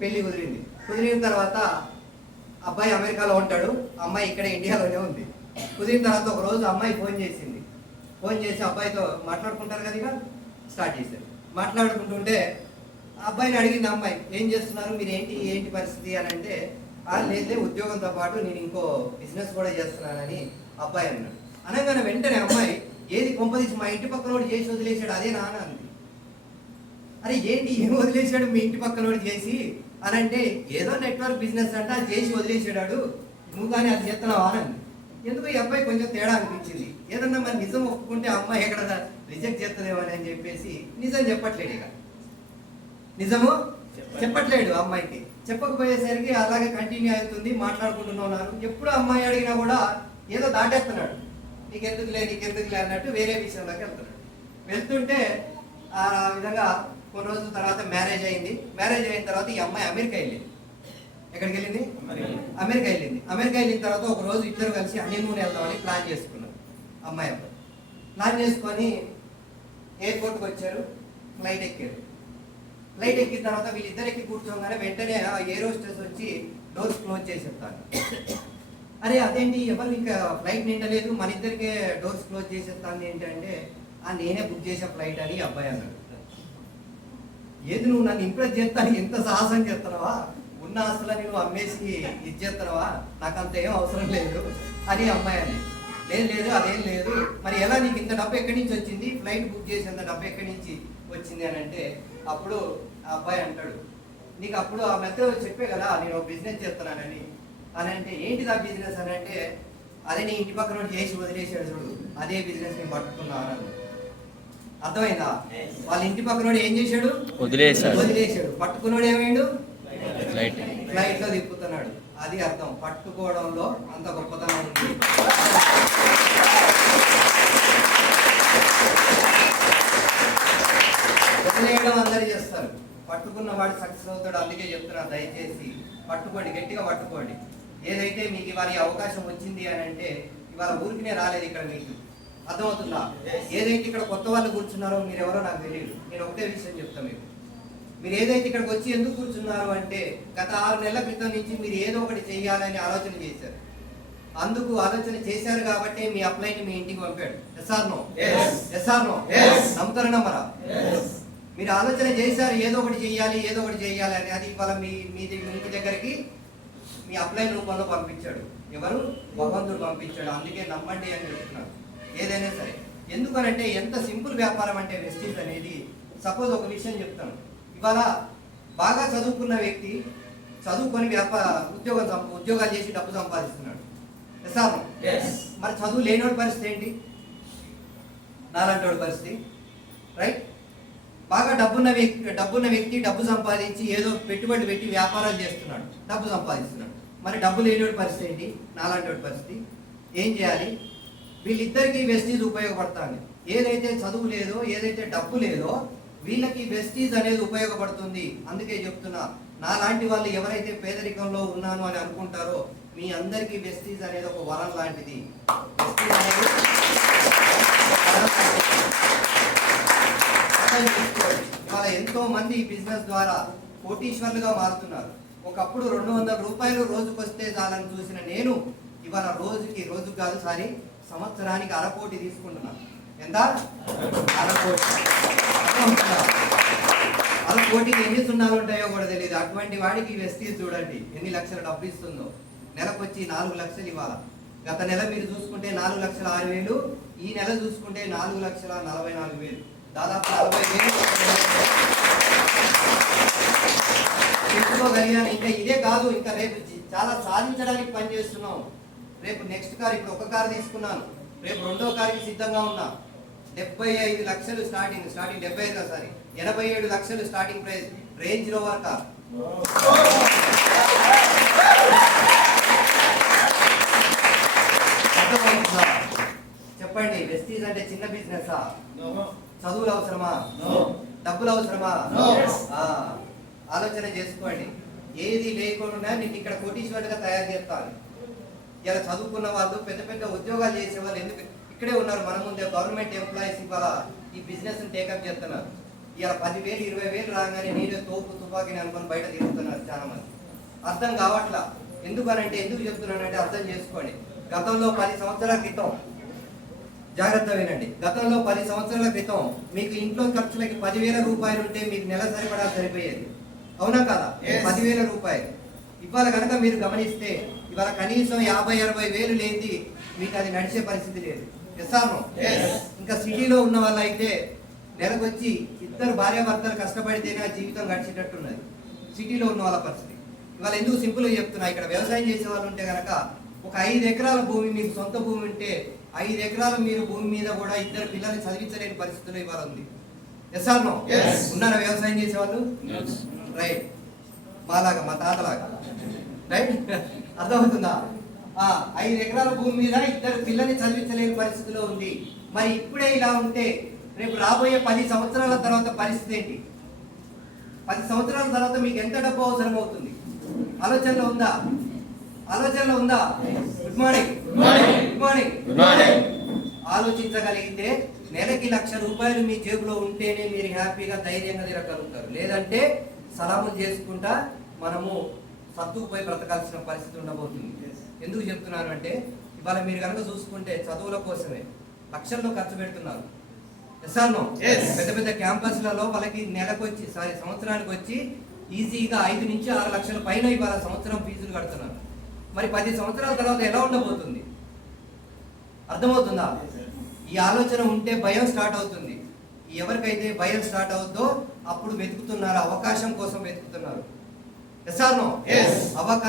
పెళ్లి కుదిరిన తర్వాత అబ్బాయి అమెరికాలో ఉంటాడు, అమ్మాయి ఇక్కడ ఇండియాలోనే ఉంది. కుదిరిన తర్వాత ఒక రోజు అమ్మాయి ఫోన్ చేసి అబ్బాయితో మాట్లాడుకుంటారు కదా, ఇక స్టార్ట్ చేశారు. మాట్లాడుకుంటుంటే అబ్బాయిని అడిగింది అమ్మాయి, ఏం చేస్తున్నారు మీరు, ఏంటి పరిస్థితి అని అంటే, లేదే ఉద్యోగంతో పాటు నేను ఇంకో బిజినెస్ కూడా చేస్తున్నానని అబ్బాయి అన్నాడు. అనగానే వెంటనే అమ్మాయి, ఏది కొంపదీసి మా ఇంటి పక్కనోడు చేసి వదిలేశాడు అదే నాన్న అంది. అరే ఏంటి, ఏం వదిలేశాడు మీ ఇంటి పక్కనోడు చేసి అని అంటే, ఏదో నెట్వర్క్ బిజినెస్ అంటే అది చేసి వదిలేసాడు, నువ్వు కానీ అది చేస్తున్నావా అని. ఎందుకు ఈ అబ్బాయి కొంచెం తేడా అనిపించింది. ఏదన్నా మరి నిజం ఒప్పుకుంటే అమ్మాయి ఎక్కడ రిజెక్ట్ చేస్తుందేమని అని చెప్పేసి నిజం చెప్పట్లేడు. ఇక నిజము చెప్పట్లేడు అమ్మాయికి. చెప్పకపోయేసరికి అలాగే కంటిన్యూ అవుతుంది, మాట్లాడుకుంటున్నారు. ఎప్పుడు అమ్మాయి అడిగినా కూడా ఏదో దాటేస్తున్నాడు, నీకెందుకులే అన్నట్టు వేరే విషయంలోకి వెళ్తుంటే ఆ విధంగా కొన్ని రోజుల తర్వాత మ్యారేజ్ అయింది. మ్యారేజ్ అయిన తర్వాత ఈ అమ్మాయి అమెరికా వెళ్ళింది. ఎక్కడికి వెళ్ళింది? అమెరికా వెళ్ళిన తర్వాత ఒక రోజు ఇద్దరు కలిసి హనీమూన్ వెళ్దామని ప్లాన్ చేసుకున్నారు. అమ్మాయి అబ్బాయి ప్లాన్ చేసుకొని ఎయిర్పోర్ట్కి వచ్చారు, ఫ్లైట్ ఎక్కిన తర్వాత వీళ్ళిద్దరికి కూర్చోగానే వెంటనే ఎయిర్ హోస్టెస్ వచ్చి డోర్స్ క్లోజ్ చేసి చెప్తాను. అరే అదేంటి, ఎవరు ఇంకా ఫ్లైట్ నిండలేదు, మన ఇద్దరికే డోర్స్ క్లోజ్ చేసేస్తాను ఏంటంటే, నేనే బుక్ చేసే ఫ్లైట్ అని అబ్బాయి అన్నాడు. ఏది నువ్వు నన్ను ఇంప్రెస్ చేస్తాను, ఎంత సాహసం చేస్తున్నావా, ఉన్న ఆస్తులని నువ్వు అమ్మేసి ఇది చేస్తున్నావా, నాకు అంత ఏం అవసరం లేదు అని అమ్మాయి అని. లేదు అదేం లేదు, మరి ఎలా నీకు ఇంత డబ్బు ఎక్కడి నుంచి వచ్చింది, ఫ్లైట్ బుక్ చేసేంత డబ్బు ఎక్కడి నుంచి వచ్చింది అని అంటే, అప్పుడు ఆ అబ్బాయి అంటాడు, నీకు అప్పుడు ఆ మెథడ్ చెప్పే కదా నేను బిజినెస్ చేస్తున్నానని అని అంటే, ఏంటిది ఆ బిజినెస్ అని అంటే, అదే నీ ఇంటి పక్కన చేసి వదిలేసాడు చూడు, అదే బిజినెస్ నేను పట్టుకున్నాను. అర్థమైందా? వాళ్ళ ఇంటి పక్కనోడు ఏం చేశాడు? వదిలేశాడు. పట్టుకున్నాడు ఏమైండు? ఫ్లైట్ లో తిప్పుతున్నాడు. అది అర్థం, పట్టుకోవడంలో అంత గొప్పతనం ఉంది. వదిలేయడం అందరూ చేస్తారు, పట్టుకున్న వాడు సక్సెస్ అవుతాడు. అందుకే చెప్తున్నా, దయచేసి పట్టుకోండి, గట్టిగా పట్టుకోండి. ఏదైతే మీకు ఇవాళ అవకాశం వచ్చింది అని అంటే, ఇవాళ ఊరికినే రాలేదు ఇక్కడ, మీకు అర్థమవుతుందా? ఏదైతే ఇక్కడ కొత్త వాళ్ళు కూర్చున్నారో మీరు ఎవరో నాకు తెలియదు. నేను ఒకటే విషయం చెప్తాను, మీరు ఏదైతే ఇక్కడికి వచ్చి ఎందుకు కూర్చున్నారు అంటే, గత 6 నెలల క్రితం నుంచి మీరు ఏదో ఒకటి చేయాలని ఆలోచన చేశారు. అందుకు ఆలోచన చేశారు కాబట్టి మీ అప్లైని మీ ఇంటికి పంపాడు. Yes or no? నమ్ముతారు నమ్మరా? మీరు ఆలోచన చేశారు ఏదో ఒకటి చేయాలి అని. అది ఇవాళ మీ ఇంటి దగ్గరికి మీ అప్లై రూపంలో పంపించాడు. ఎవరు? భగవంతుడు పంపించాడు. అందుకే నమ్మండి అని చెప్తున్నాను ఏదైనా సరే. ఎందుకనంటే ఎంత సింపుల్ వ్యాపారం అంటే వెస్టీజ్ అనేది. సపోజ్ ఒక విషయం చెప్తాను, ఇవాళ బాగా చదువుకున్న వ్యక్తి చదువుకొని ఉద్యోగాలు చేసి డబ్బు సంపాదిస్తున్నాడు. మరి చదువు లేనివాడి పరిస్థితి ఏంటి? నాలంటోడి పరిస్థితి, రైట్? బాగా డబ్బున్న వ్యక్తి డబ్బు సంపాదించి ఏదో పెట్టుబడి పెట్టి వ్యాపారాలు చేస్తున్నాడు, డబ్బు సంపాదిస్తున్నాడు. మరి డబ్బు లేనివాడి పరిస్థితి ఏంటి? నాలంటోడి పరిస్థితి. ఏం చేయాలి? వీళ్ళిద్దరికీ వెస్టీజ్ ఉపయోగపడుతుంది. ఏదైతే చదువు లేదో, ఏదైతే డబ్బు లేదో, వీళ్ళకి వెస్టీజ్ అనేది ఉపయోగపడుతుంది. అందుకే చెప్తున్నా, నా లాంటి వాళ్ళు ఎవరైతే పేదరికంలో ఉన్నాను అని అనుకుంటారో, మీ అందరికీ వెస్టీజ్ అనేది ఒక వరం లాంటిది. ఇవాళ ఎంతో మంది ఈ బిజినెస్ ద్వారా కోటీశ్వర్లుగా మారుతున్నారు. ఒకప్పుడు 200 రూపాయలు రోజుకు వస్తే చాలని చూసిన నేను ఇవాళ రోజు కాదు సంవత్సరానికి 1/2 కోటి తీసుకుంటున్నాను. ఎంత? 1/2 కోటి. 1/2 కోటికి ఎన్ని సున్నాలు ఉంటాయో కూడా తెలియదు. అటువంటి వాడికి వెస్టీజ్ చూడండి ఎన్ని లక్షల డబ్బు ఇస్తుందో. నెలకు వచ్చి 4 లక్షలు ఇవ్వాలి. గత నెల మీరు చూసుకుంటే 4,06,000, ఈ నెల చూసుకుంటే 4,44,000, దాదాపు 40,000 చెప్పుకోగలిగాను. ఇంకా ఇదే కాదు, ఇంకా రేపు చాలా సాధించడానికి పనిచేస్తున్నాం. రేపు నెక్స్ట్ కార్, ఇప్పుడు ఒక కారు తీసుకున్నాను, రేపు 2వ కారుకి సిద్ధంగా ఉన్నా. 75 లక్షలు స్టార్టింగ్ 75 కాదు 87 లక్షలు starting price range rover car. చెప్పండి, వెస్టీజ్ అంటే చిన్న బిజినెసా? చదువులు అవసరమా? డబ్బులు అవసరమా? ఆలోచన చేసుకోండి. ఏది లేకుండా నేను ఇక్కడ కోటీశ్వరుడిగా తయారు చేస్తాను. ఇలా చదువుకున్న వాళ్ళు, పెద్ద ఉద్యోగాలు చేసే వాళ్ళు ఎందుకు ఇక్కడే ఉన్నారు మన ముందే. గవర్నమెంట్ ఎంప్లాయీస్ ఇవాళ ఈ బిజినెస్ టేకప్ చేస్తున్నారు. ఇలా 10,000 20,000 రాగానే నేనే తోపు తుపాకీని అనుకొని బయట తిరుగుతున్నారు చాలా మంది. అర్థం కావట్లా. ఎందుకనంటే ఎందుకు చెప్తున్నానంటే అర్థం చేసుకోండి. గతంలో 10 సంవత్సరాల క్రితం, జాగ్రత్త వినండి, గతంలో 10 సంవత్సరాల క్రితం మీకు ఇంట్లో ఖర్చులకి 10,000 రూపాయలు ఉంటే మీకు నెల సరిపడా సరిపోయేది. అవునా కదా? 10,000 రూపాయలు. ఇవాళ కనుక మీరు గమనిస్తే ఇవాళ కనీసం 50-60 వేలు లేనిది మీకు అది నడిచే పరిస్థితి లేదు. ఎస్ఆర్నో? ఇంకా సిటీలో ఉన్న వాళ్ళు అయితే నెలకొచ్చి ఇద్దరు భార్యాభర్తలు కష్టపడితేనే ఆ జీవితం గడిచేటట్టున్నది. సిటీలో ఉన్న వాళ్ళ పరిస్థితి ఇవాళ ఎందుకు సింపుల్గా చెప్తున్నా, ఇక్కడ వ్యవసాయం చేసే వాళ్ళు ఉంటే కనుక ఒక 5 ఎకరాల భూమి మీకు సొంత భూమి ఉంటే 5 ఎకరాలు మీరు భూమి మీద కూడా ఇద్దరు పిల్లల్ని చదివించలేని పరిస్థితుల్లో ఇవాళ ఉంది. ఎస్ఆర్నో? ఉన్నారా వ్యవసాయం చేసేవాళ్ళు? రైట్. మాలాగా, మా తాతలాగా. రైట్? అర్థమవుతుందా? 5 ఎకరాల భూమి మీద ఇద్దరు పిల్లల్ని చదివించలేని పరిస్థితిలో ఉంది. మరి ఇప్పుడే ఇలా ఉంటే రేపు రాబోయే 10 సంవత్సరాల తర్వాత పరిస్థితి ఏంటి? 10 సంవత్సరాల తర్వాత మీకు ఎంత డబ్బు అవసరం అవుతుంది? ఆలోచనలో ఉందా? ఆలోచనలో ఉందా? Good morning. Good morning. ఆలోచించగలిగితే నెలకి 1,00,000 రూపాయలు మీ జేబులో ఉంటేనే మీరు హ్యాపీగా ధైర్యంగా తిరగలుగుతారు. లేదంటే సలాములు చేసుకుంటా మనము సత్తుకుపోయి బ్రతకాల్సిన పరిస్థితి ఉండబోతుంది. ఎందుకు చెప్తున్నాను అంటే ఇవాళ మీరు కనుక చూసుకుంటే చదువుల కోసమే లక్షల్లో ఖర్చు పెడుతున్నారు. ఎస్ఆర్నో? పెద్ద పెద్ద క్యాంపస్లలో వాళ్ళకి సంవత్సరానికి వచ్చి ఈజీగా 5 నుంచి 6 లక్షల పైన ఇవాళ సంవత్సరం ఫీజులు కడుతున్నారు. మరి 10 సంవత్సరాల తర్వాత ఎలా ఉండబోతుంది? అర్థమవుతుందా? ఈ ఆలోచన ఉంటే భయం స్టార్ట్ అవుతుంది. ఎవరికైతే భయం స్టార్ట్ అవుతుందో అప్పుడు వెతుకుతున్నారు, అవకాశం కోసం వెతుకుతున్నారు. ఎస్ఆర్నో? అవకాశం